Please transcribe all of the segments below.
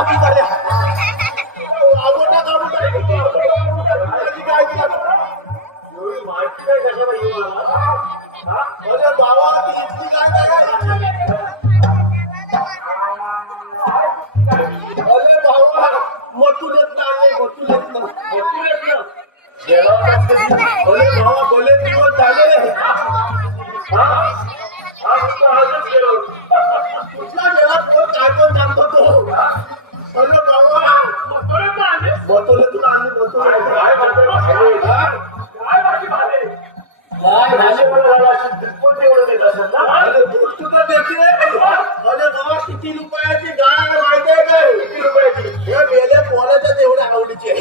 माहिती नाही कशाला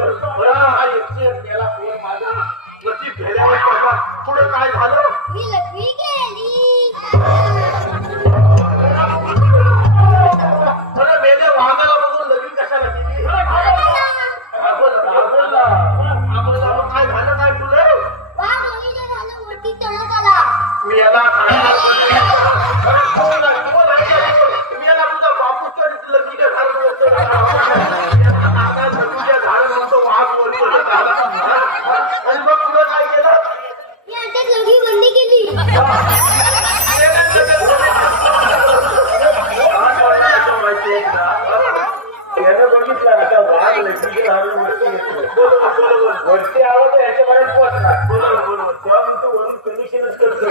हा एकशे केला फोन माझा. वरती ती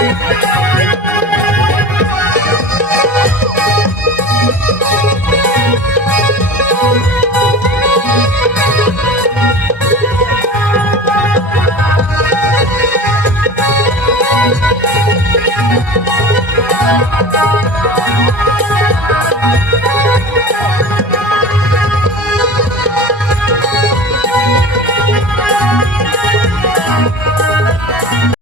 Música